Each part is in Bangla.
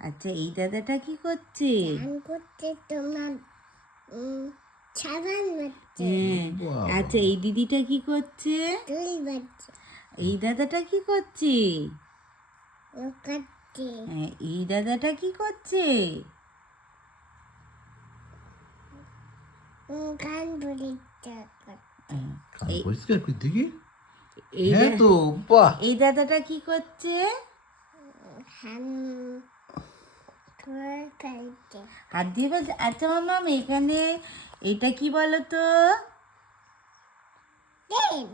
আচ্ছা এই দাদাটা কি করছে? তোমার ছাগল বাচ্চা হ্যাঁ। আচ্ছা এই দিদিটা কি করছে? দুই বাচ্চা এই দাদাটা কি করছে? লুকাচ্ছে হ্যাঁ এই দাদাটা কি করছে? গান পরীক্ষা হ্যাঁ, কান এই- পরিষ্কার করে দেখি এই হ্যাঁ দা- তো বাহ এই দাদাটা কি করছে? হান তোর খাইছে হাত দিয়ে বলছে। আচ্ছা মামা এখানে এটা কি বলো তো? দেন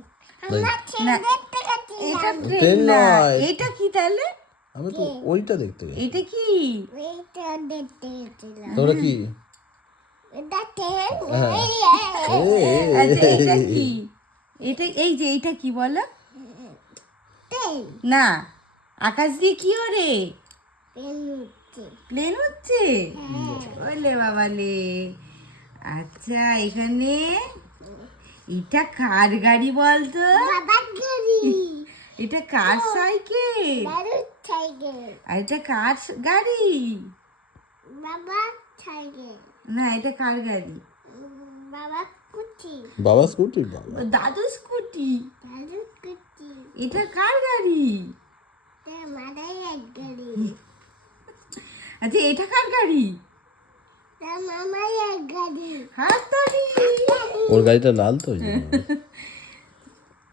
আমরা না ছেলেদের থেকে এটা দিলাম ট্রেন না। নয়। এটা কি তাহলে? আমি তো ওইটা দেখতে গেছি এটা কি? এইটা দেখতে গেছিলাম তোরা কি এটা ট্রেন আচ্ছা এটা কি? এটা এই যে এইটা কি বলো? ট্রেন না আকাশ দিয়ে কি ওরে? ট্রেন উঠছে প্লেন হচ্ছে? ওলে বাবালে। আচ্ছা এখানে এটা কার গাড়ি বলতো? বাবার গাড়ি এটা কার সাইকেল? দাদুর সাইকেল আর এটা কার গাড়ি? বাবার সাইকেল না এটা কার গাড়ি? বাবা কুচি বাবা স্কুটি বাবা দাদু স্কুটি। দাদু কুচি এটা কার গাড়ি? তার মাথায় এক গাড়ি আচ্ছা এটা কার গাড়ি? তার মামাই এক গাড়ি হাত তালি। ওর গাড়িটা লাল তো ওই জন্য।